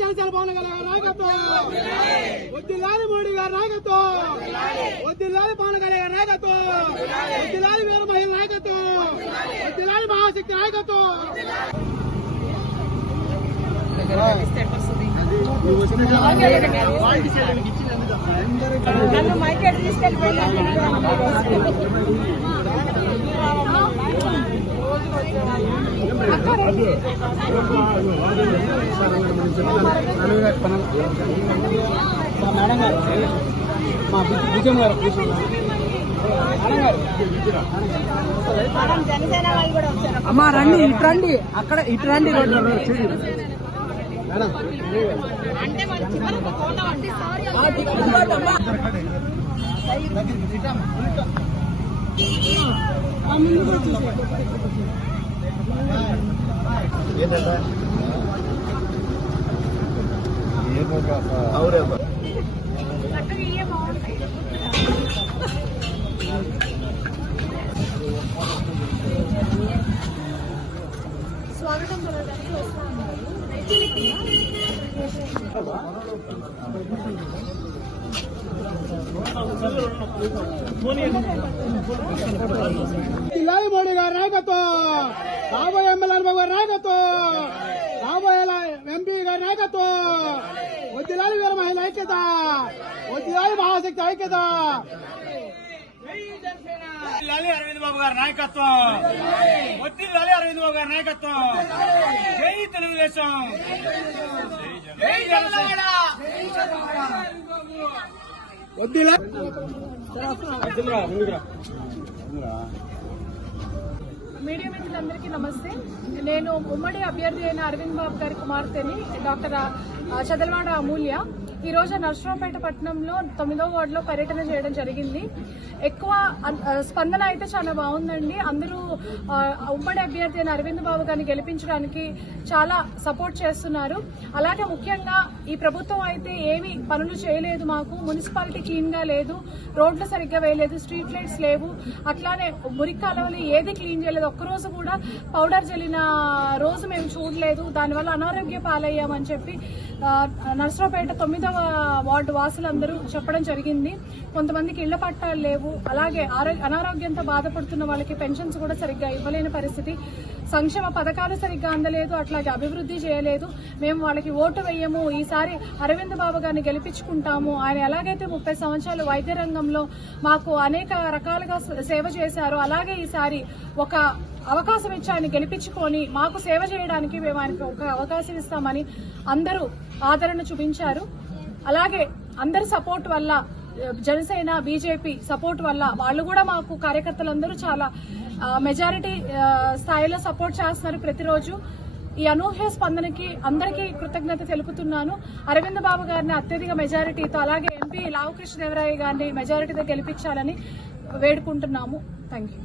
జనసేన పవన్ కళ్యాణ్ నాయకత్వం, వద్దిల్లాలి మోడీ గారి నాయకత్వం, వద్దిల్లాలి పవన్ కళ్యాణ్ నాయకత్వం, వద్దిల్లాలి వీర మహిళ నాయకత్వం, వద్దిల్లాలి మహాశక్తి నాయకత్వం. మేడం గారు, మా విజయం గారు, అమ్మా రండి, ఇటు రండి, అక్కడ ఇటు రండి. స్వాగతం పలకడానికి వస్తా ఉన్నారు. వద్దిల్లాలి మోడీ గారి నాయకత్వం, రాబోయే ఎమ్మెల్యే అనుభవ గారి నాయకత్వం, రాబోయే ఎంపీ గారి నాయకత్వం, వద్దిల్లాలి వీర మహిళ ఐక్యత, వద్దిల్లాలి మహాశక్తి ఐక్యత. వద్దిల్లాలి అరవింద్ బాబు గారి నాయకత్వం, వద్దిల్లాలి అరవింద్ బాబు గారి నాయకత్వం. జై తెలుగుదేశం, జై జనసేన. మీడియా మిత్రులందరికీ నమస్తే. నేను ఉమ్మడి అభ్యర్థి అయిన అరవింద్ బాబు గారి కుమార్తెని డాక్టర్ చదలవాడ అమూల్య. ఈ రోజు నర్సరావుపేట పట్టణంలో 9వ వార్డులో పర్యటన చేయడం జరిగింది. ఎక్కువ స్పందన అయితే చాలా బాగుందండి. అందరూ ఉమ్మడి అభ్యర్థి అయిన అరవింద్ బాబు గారిని గెలిపించడానికి చాలా సపోర్ట్ చేస్తున్నారు. అలాగే ముఖ్యంగా ఈ ప్రభుత్వం అయితే ఏమి పనులు చేయలేదు. మాకు మున్సిపాలిటీ క్లీన్ గా లేదు, రోడ్లు సరిగ్గా వేయలేదు, స్ట్రీట్ లైట్స్ లేవు, అట్లానే మురికి కాలువలు ఏది క్లీన్ చేయలేదు. ఒక్కరోజు కూడా పౌడర్ జల్లిన రోజు మేము చూడలేదు. దానివల్ల అనారోగ్య పాలయ్యామని చెప్పి నర్సరావుపేట 9వ వార్డు వాసులందరూ చెప్పడం జరిగింది. కొంతమందికి ఇళ్ల పట్టాలు లేవు, అలాగే అనారోగ్యంతో బాధపడుతున్న వాళ్ళకి పెన్షన్స్ కూడా సరిగ్గా ఇవ్వలేని పరిస్థితి, సంక్షేమ పథకాలు సరిగ్గా అందలేదు, అట్లాగే అభివృద్ధి చేయలేదు. మేము వాళ్ళకి ఓటు వేయము, ఈసారి అరవింద్ బాబు గారిని గెలిపించుకుంటాము. ఆయన ఎలాగైతే 30 సంవత్సరాలు వైద్య రంగంలో మాకు అనేక రకాలుగా సేవ చేశారో అలాగే ఈసారి ఒక అవకాశం ఇచ్చి ఆయన గెలిపించుకొని మాకు సేవ చేయడానికి మేము ఆయనకు ఒక అవకాశం ఇస్తామని అందరూ ఆదరణ చూపించారు. అలాగే అందరి సపోర్ట్ వల్ల, జనసేన బీజేపీ సపోర్ట్ వల్ల వాళ్ళు కూడా మాకు కార్యకర్తలందరూ చాలా మెజారిటీ స్థాయిలో సపోర్ట్ చేస్తున్నారు ప్రతిరోజు. ఈ అనూహ్య స్పందనకి అందరికీ కృతజ్ఞత తెలుపుతున్నాను. అరవింద్ బాబు గారిని అత్యధిక మెజారిటీతో, అలాగే ఎంపీ లావు కృష్ణదేవరాయ గారిని మెజారిటీతో గెలిపించాలని వేడుకుంటున్నాము. Thank you.